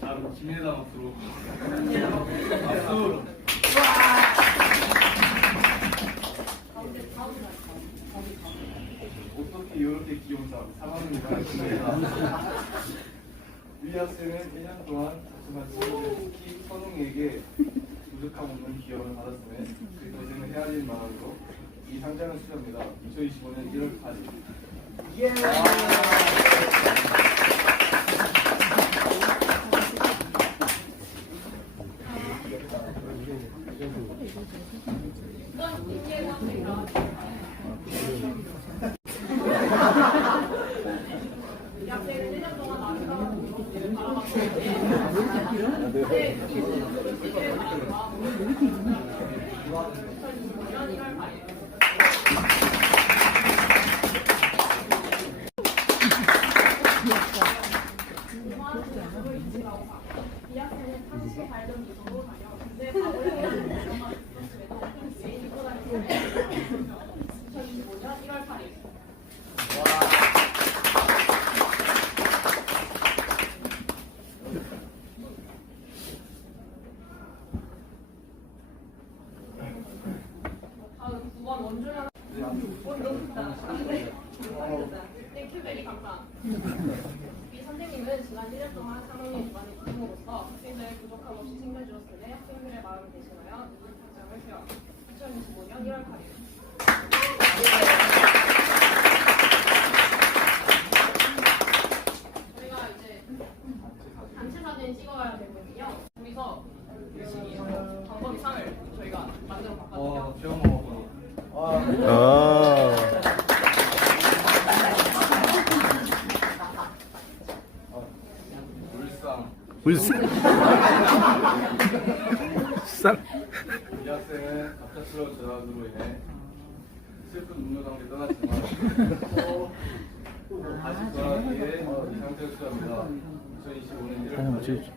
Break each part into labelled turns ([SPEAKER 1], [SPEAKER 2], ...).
[SPEAKER 1] 다음 김예담 앞으로. 박수. 어떻게 이렇게 귀여운 사람 사랑합니다. 김예담. 위 학생은 1년 동안 친구들 특히 선웅에게 부족함 없는 기여를 받았음에 그 도전을 헤아린 마음으로 이 상장을 수여합니다. 2025년 1월 8일.
[SPEAKER 2] 이 그래서 이제 2025년 1월 8일. 다음 9번 원준현 어, 너무 좋다. 네. 네, 큐베리 감사. 이 선생님은 지난 1년 동안 상황의 주관의 기능으로서 학생들의 부족함 없이 챙겨주었으니 학생들의 마음을 대신하여 이분 상장을 수여. 2025년 1월 8일. 저희가 이제 단체 사진 찍어야 되거든요. 둘이서 열심히 방법이 상을 저희가 만들어 봤거든요.
[SPEAKER 1] 어, 제가 먹었구나.
[SPEAKER 3] 아. 울산. 쌀.
[SPEAKER 1] 이 학생은 갑작스러운 전환으로 인해 슬픈 눈물 가운데 떠났지만 또 다시 돌아가기에 이 상태를 수합니다. 2025년 1월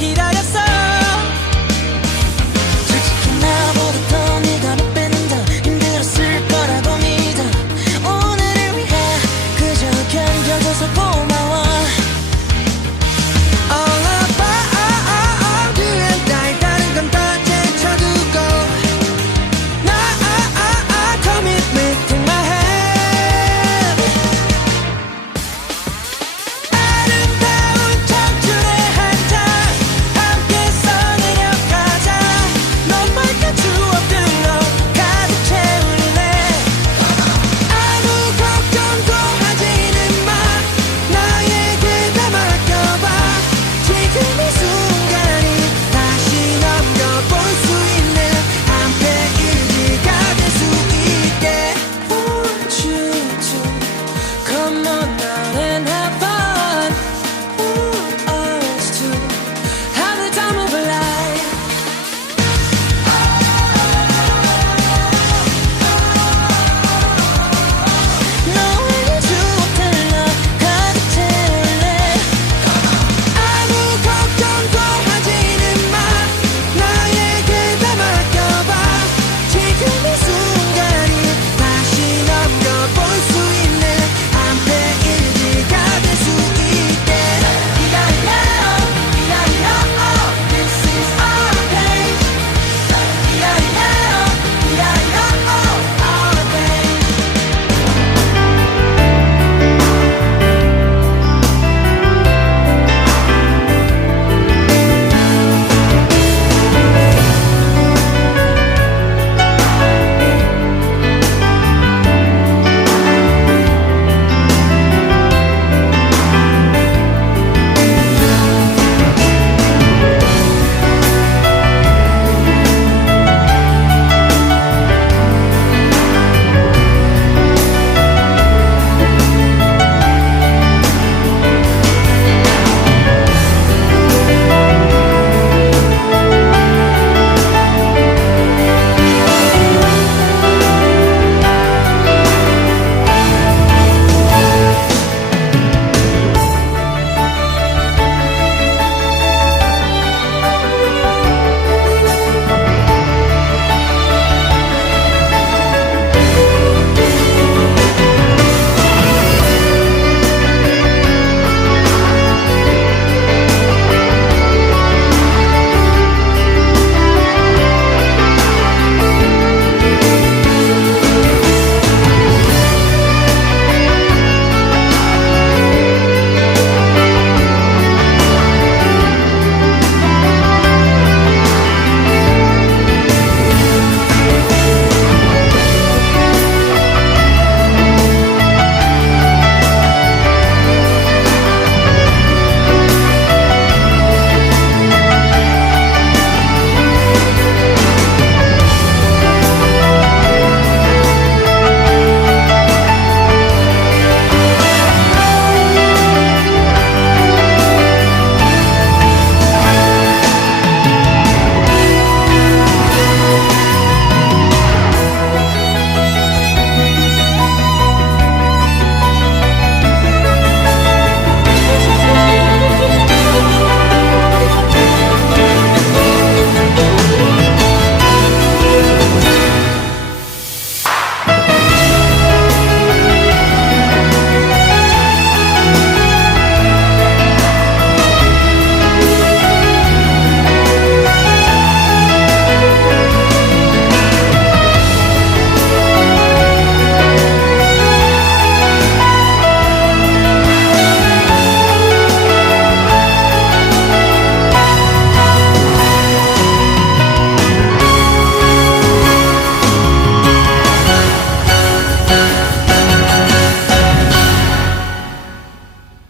[SPEAKER 4] 기다렸어. 솔직히 나보다 더 네가 못 뺏는다
[SPEAKER 5] 힘들었을
[SPEAKER 4] 거라고 믿어 오늘을 위해 그저 견뎌줘서 고마워.